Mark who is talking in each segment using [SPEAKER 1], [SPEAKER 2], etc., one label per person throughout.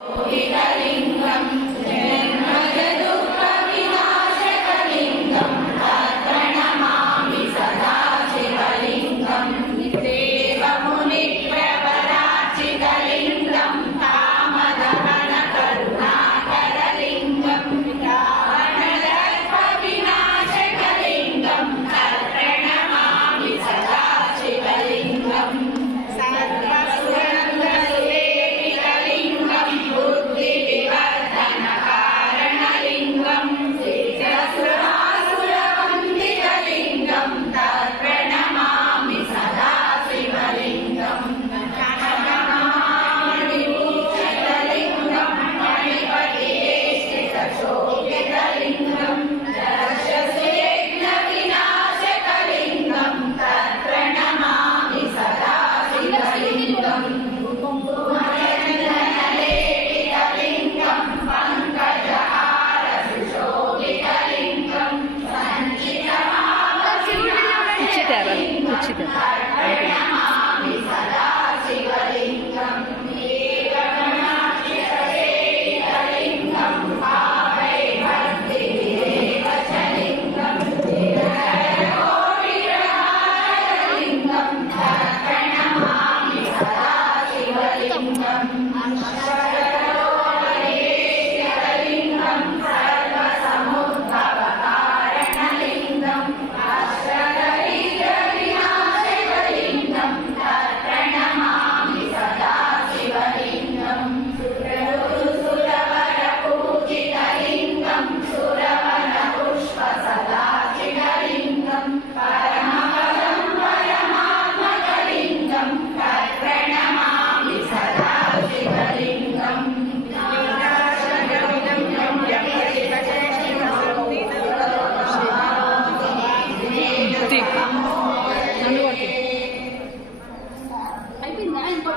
[SPEAKER 1] 여기까지인사합 니.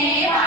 [SPEAKER 1] Yeah.